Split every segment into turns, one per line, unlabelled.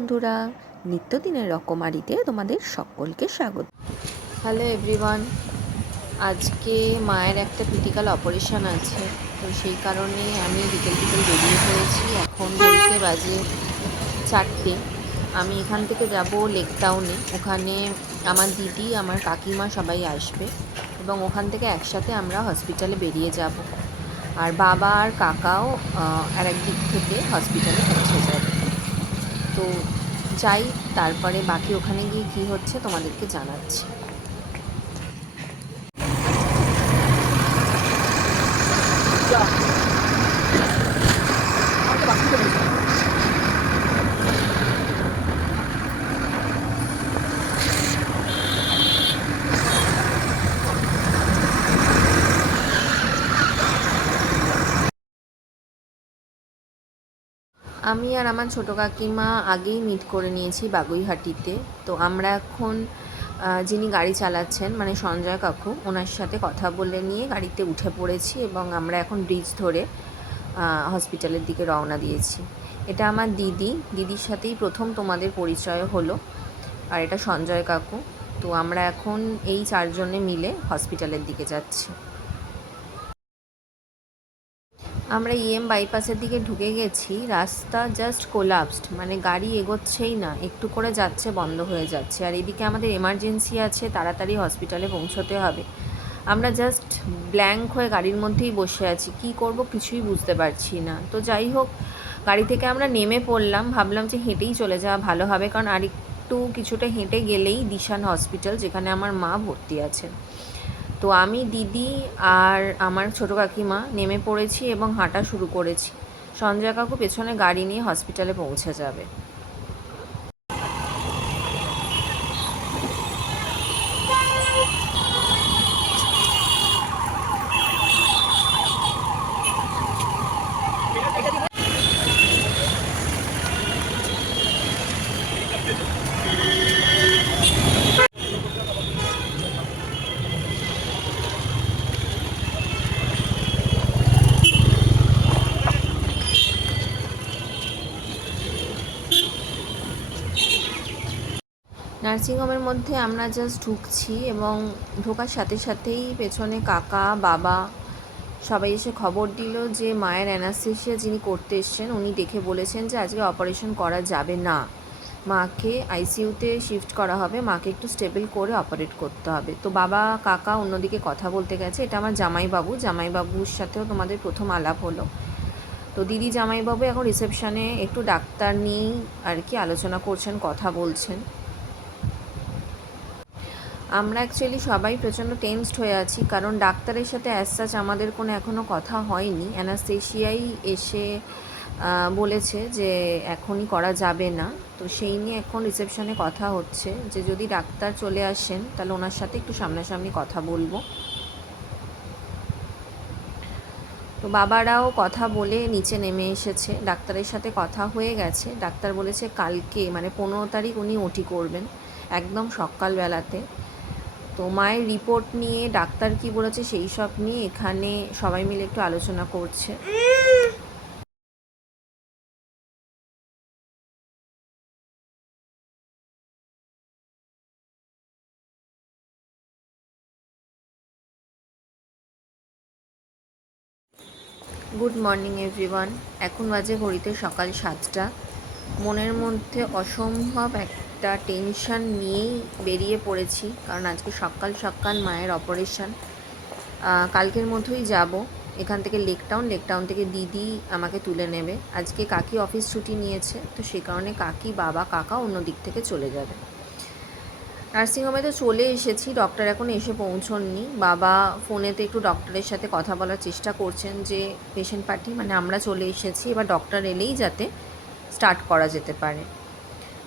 বন্ধুরা, নিত্যদিনের রকমারিতে তোমাদের সকলকে স্বাগত।
হ্যালো এভরিওয়ান আজকে মায়ের একটা ক্রিটিক্যাল অপারেশন আছে, তো সেই কারণে আমি বিকেল বিকেল বেরিয়ে পড়েছি। এখন ঘড়িতে বাজে চারটে। আমি এখান থেকে যাব লেক টাউনে ওখানে আমার দিদি, আমার কাকিমা সবাই আসবে এবং ওখান থেকে একসাথে আমরা হসপিটালে বেরিয়ে যাব। আর বাবা আর কাকাও আর একদিক থেকে হসপিটালে পৌঁছে যাবে। তো যাই তারপরে বাকি ওখানে গিয়ে কী হচ্ছে তোমাদেরকে জানাচ্ছি। আমি আর আমার ছোটো কাকিমা আগেই মিট করে নিয়েছি বাগুইহাটিতে। তো আমরা এখন যিনি গাড়ি চালাচ্ছেন মানে সঞ্জয় কাকু, ওনার সাথে কথা বলে নিয়ে গাড়িতে উঠে পড়েছি এবং আমরা এখন ব্রিজ ধরে হসপিটালের দিকে রওনা দিয়েছি। এটা আমার দিদি। দিদির সাথেই প্রথম তোমাদের পরিচয় হলো। আর এটা সঞ্জয় কাকু। তো আমরা এখন এই চারজনে মিলে হসপিটালের দিকে যাচ্ছি। আমরা ইএম বাইপাসের দিকে ঢুকে গেছি, রাস্তা জাস্ট কোলাপসড মানে গাড়ি এগোচ্ছেই না, একটু করে যাচ্ছে, বন্ধ হয়ে যাচ্ছে। আর এদিকে আমাদের এমার্জেন্সি আছে, তাড়াতাড়ি হসপিটালে পৌঁছতে হবে। আমরা জাস্ট ব্ল্যাঙ্ক হয়ে গাড়ির মধ্যেই বসে আছি, কি করব কিছুই বুঝতে পারছি না। তো যাই হোক, গাড়ি থেকে আমরা নেমে পড়লাম, ভাবলাম যে হেঁটেই চলে যাওয়া ভালো হবে, কারণ আর একটু কিছুটা হেঁটে গেলেই দিশান হসপিটাল যেখানে আমার মা ভর্তি আছেন। তো আমি দিদি আর আমার ছোটো কাকিমা নেমে পড়েছি এবং হাঁটা শুরু করেছি। সঞ্জয় কাকু পেছনে গাড়ি নিয়ে হসপিটালে পৌঁছে যাবে। নার্সিংহোমের মধ্যে আমরা জাস্ট ঢুকছি এবং ঢোকার সাথে সাথেই পেছনে কাকা, বাবা সবাই এসে খবর দিল যে মায়ের অ্যানাস্থেশিয়া যিনি করতে এসছেন, উনি দেখে বলেছেন যে আজকে অপারেশন করা যাবে না। মাকে আইসিইউতে শিফট করা হবে, মাকে একটু স্টেবল করে অপারেট করতে হবে। তো বাবা, কাকা অন্যদিকে কথা বলতে গেছে, এটা আমার জামাইবাবু, জামাইবাবুর সাথেও তোমাদের প্রথম আলাপ হলো। তো দিদি জামাইবাবু এখন রিসেপশানে একটু ডাক্তার নিয়েই আর কি আলোচনা করছেন, কথা বলছেন। আমরা অ্যাকচুয়ালি সবাই প্রচণ্ড টেনসড হয়ে আছি, কারণ ডাক্তারের সাথে অ্যাজ সাচ আমাদের কোনো এখনও কথা হয়নি। অ্যানাস্থেশিয়াই এসে বলেছে যে এখনই করা যাবে না। তো সেই নিয়ে এখন রিসেপশনে কথা হচ্ছে যে যদি ডাক্তার চলে আসেন, তাহলে ওনার সাথে একটু সামনাসামনি কথা বলব। তো বাবারাও কথা বলে নিচে নেমে এসেছে। ডাক্তারের সাথে কথা হয়ে গেছে। ডাক্তার বলেছে কালকে মানে পনেরো তারিখ উনি ওটি করবেন, একদম সকালবেলাতে। তো মায়ের রিপোর্ট নিয়ে ডাক্তার কি বলেছে সেই সব নিয়ে এখানে সবাই মিলে একটু আলোচনা করছে। গুড মর্নিং এভরিওয়ান এখন বাজে ঘড়িতে সকাল সাতটা। মনের মধ্যে অসম্ভব একটা টেনশন নিয়েই বেরিয়ে পড়েছি, কারণ আজকে সকাল সকাল মায়ের অপারেশন কালকের মধ্যেই যাব। এখান থেকে লেক টাউন লেক টাউন থেকে দিদি আমাকে তুলে নেবে। আজকে কাকি অফিস ছুটি নিয়েছে, তো সে কারণে কাকি বাবা, কাকা অন্য দিক থেকে চলে যাবে। নার্সিংহোমে তো চলে এসেছি ডক্টর এখন এসে পৌঁছননি। বাবা ফোনেতে একটু ডক্টরের সাথে কথা বলার চেষ্টা করছেন যে পেশেন্ট পার্টি মানে আমরা চলে এসেছি, এবার ডক্টর এলেই যাতে স্টার্ট করা যেতে পারে।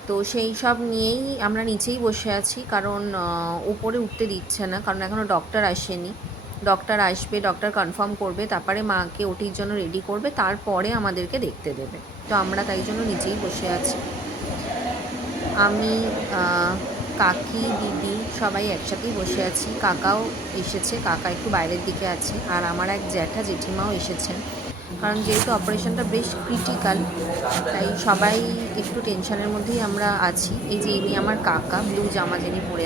তো সেই সব নিয়েই আমরা নিচেই বসে আছি, কারণ উপরে উঠতে দিচ্ছে না, কারণ এখনও ডক্টর আসেনি। ডক্টর আসবে ডক্টর কনফার্ম করবে, তারপরে মাকে ওটির জন্য রেডি করবে, তারপরে আমাদেরকে দেখতে দেবে। তো আমরা তাই জন্য নিচেই বসে আছি। আমি কাকি, দিদি সবাই একসাথেই বসে আছি। কাকাও এসেছে, কাকা একটু বাইরের দিকে আছে, আর আমার এক জ্যাঠা জেঠিমাও এসেছেন। কারণ যেহেতু অপারেশনটা বেশ ক্রিটিক্যাল তাই সবাই একটু টেনশনের মধ্যেই আমরা আছি। এই যে ইনি আমার কাকা ব্লু জামা যিনি পরে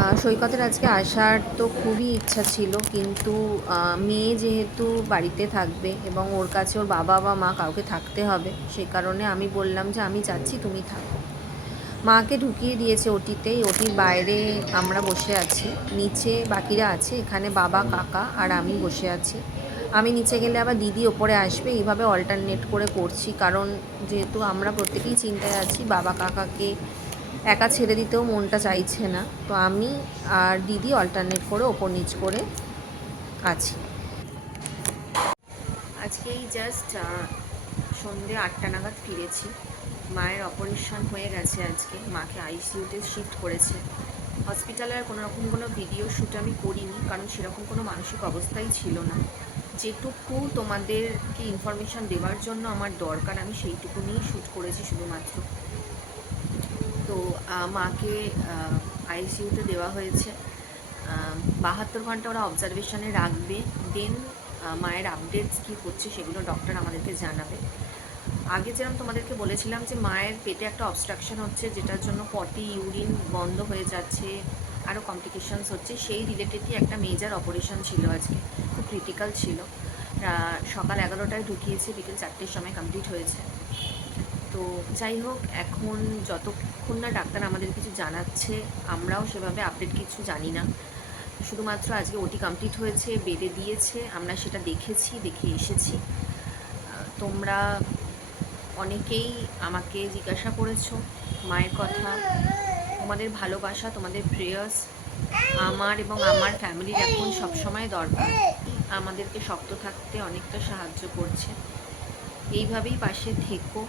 আহ, সৈকতের আজকে আসার তো খুবই ইচ্ছা ছিল কিন্তু মেয়ে যেহেতু বাড়িতে থাকবে এবং ওর কাছে ওর বাবা বা মা কাউকে থাকতে হবে সেই কারণে আমি বললাম যে আমি যাচ্ছি তুমি থাকো। মাকে ঢুকিয়ে দিয়েছে ওটিতে। ওটির বাইরে আমরা বসে আছি। নিচে বাকিরা আছে, এখানে বাবা, কাকা আর আমি বসে আছি। আমি নিচে গেলে আবার দিদি ওপরে আসবে। এইভাবে অল্টারনেট করে করছি। কারণ যেহেতু আমরা প্রত্যেকেই চিন্তায় আছি, বাবা, কাকাকে একা ছেড়ে দিতেও মনটা চাইছে না। তো আমি আর দিদি অল্টারনেট করে, ওপর নিচ করে আছি। আজকেই জাস্ট সন্ধে আটটা নাগাদ ফিরেছি। মায়ের অপারেশন হয়ে গেছে আজকে। মাকে আইসিইউতে শিফট করেছে। হসপিটালে আর কোনো রকম কোনো ভিডিও শ্যুট আমি করিনি, কারণ সেরকম কোনো মানসিক অবস্থাই ছিল না। যেটুকু তোমাদেরকে ইনফরমেশান দেওয়ার জন্য আমার দরকার, আমি সেইটুকু নিয়েই শ্যুট করেছি শুধুমাত্র। তো মাকে আইসিইউতে দেওয়া হয়েছে। বাহাত্তর ঘণ্টা ওরা অবজারভেশনে রাখবে। দেন মায়ের আপডেটস কী হচ্ছে সেগুলো ডক্টর আমাদেরকে জানাবে। আগে যেরকম তোমাদেরকে বলেছিলাম যে মায়ের পেটে একটা অবস্ট্রাকশন হচ্ছে, যেটার জন্য পটি ইউরিন বন্ধ হয়ে যাচ্ছে আরও কমপ্লিকেশনস হচ্ছে, সেই রিলেটেডই একটা মেজার অপারেশন ছিল আজকে, খুব ক্রিটিক্যাল ছিল। সকাল এগারোটায় ঢুকিয়েছে, বিকেল চারটের সময় কমপ্লিট হয়েছে। তো যাই হোক, এখন যতক্ষণ না ডাক্তার আমাদের কিছু জানাচ্ছে, আমরাও সেভাবে আপডেট কিছু জানি না। শুধুমাত্র আজকে ওটি কমপ্লিট হয়েছে বেডে দিয়েছে, আমরা সেটা দেখেছি, দেখে এসেছি। তোমরা অনেকেই আমাকে জিজ্ঞাসা করেছ, মায়ের কথা, তোমাদের ভালোবাসা, তোমাদের প্রেয়ার্স আমার এবং আমার ফ্যামিলির এখন সবসময় দরকার। আমাদেরকে শক্ত থাকতে অনেকটা সাহায্য করছে। এইভাবেই পাশে থেকো,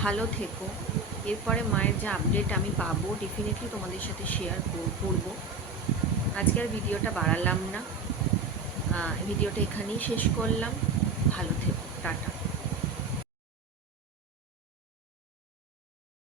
ভালো থেকো। এরপরে মায়ের যে আপডেট আমি পাবো ডেফিনেটলি তোমাদের সাথে শেয়ার করব। আজকে আর ভিডিওটা বাড়ালাম না। ভিডিওটা এখানেই শেষ করলাম। ভালো থেকো, টাটা।